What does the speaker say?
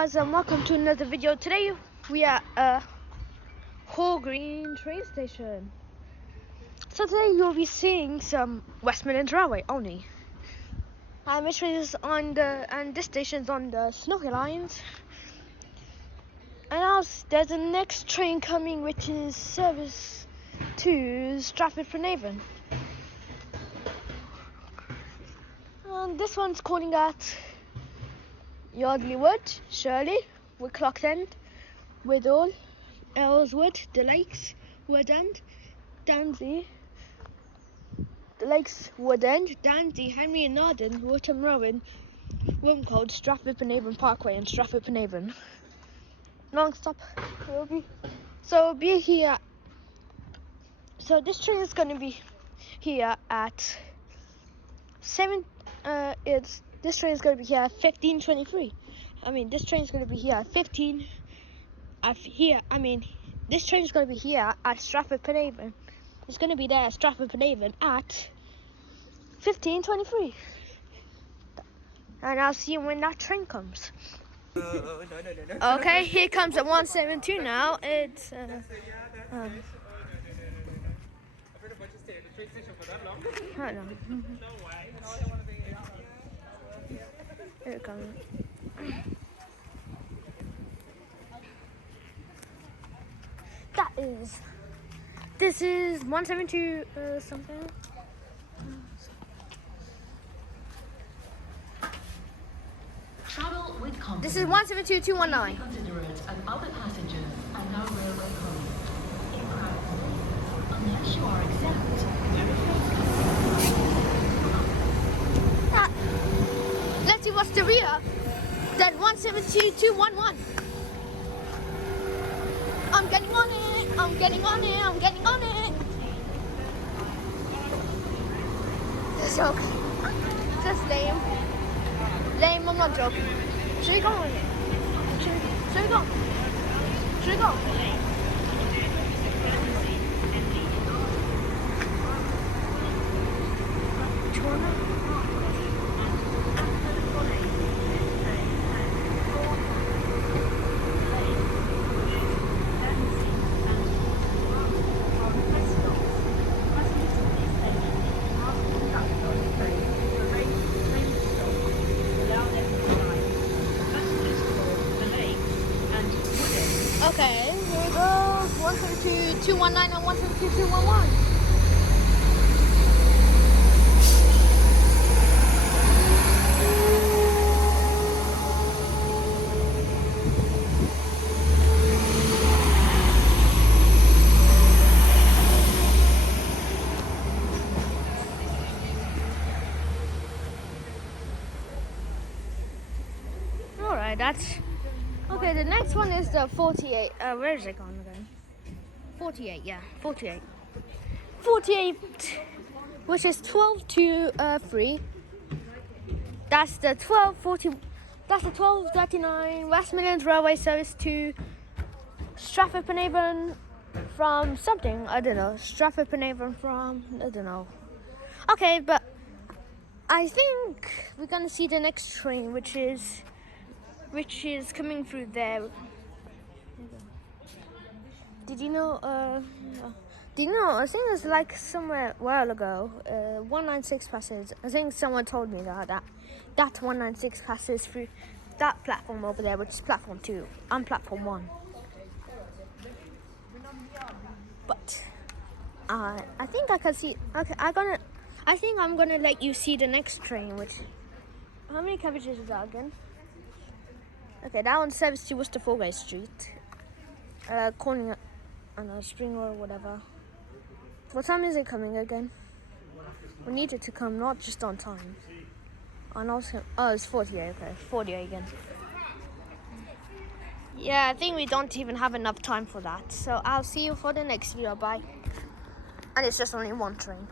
guys, and welcome to another video. Today we are at Hall Green train station. So today you'll be seeing some West Midlands Railway only. Which is on this station's on the Snowy lines. And else there's the next train coming, which is service to Stratford-upon-Avon. And this one's calling at Yardley Wood, Shirley, with Clock End, Withall, Earlswood, The Lakes, Wood End, Dansey, The Lakes, Wood End, Dansey, Henry and Narden, Wootton Rowan, Wilmcote, Stratford-upon-Avon Parkway, and Stratford-upon-Avon. Non-stop. It'll be here. So this train is going to be here at 7. This train is going to be here at 15:23. This train is going to be here at 15. This train is going to be here at Stratford-upon-Avon. It's going to be there at Stratford-upon-Avon at 15:23. And I'll see you when that train comes. Okay, here comes at 172 now. It's I don't know. Here it comes. This is 172 something. Travel with confidence. This is 172-219. Considerate of other passengers and no railway crew. In practice, unless you are exempt, Let's see what's the rear. Then 172-211. I'm getting on it. I'm getting on it. I'm getting on it. So, just lame. Lame, I'm not joking. Should we go on it? Should we go? Should we go? Okay, here we go. 172-219 and 172-211. Alright, that's... Okay, the next one is the 48. Where is it gone again? 48, yeah, 48. 48, which is 12 to 3. That's the 12:40. That's the 12:39 West Midlands Railway service to Stratford-upon-Avon from something, I don't know. Stratford-upon-Avon from, I don't know. Okay, but I think we're gonna see the next train, which is coming through there. Did you know, I think it was like somewhere a while ago, 196 passes. I think someone told me that 196 passes through that platform over there, which is platform 2. I'm platform 1. But, I think I can see, okay, I think I'm gonna let you see the next train, which, how many carriages is that again? Okay, that one's service to Worcester Fourgate Street. Calling it, I don't know, Spring or whatever. What time is it coming again? We need it to come not just on time. And also, it's 48, okay, 48 again. Yeah, I think we don't even have enough time for that. So I'll see you for the next video, bye. And it's just only one train.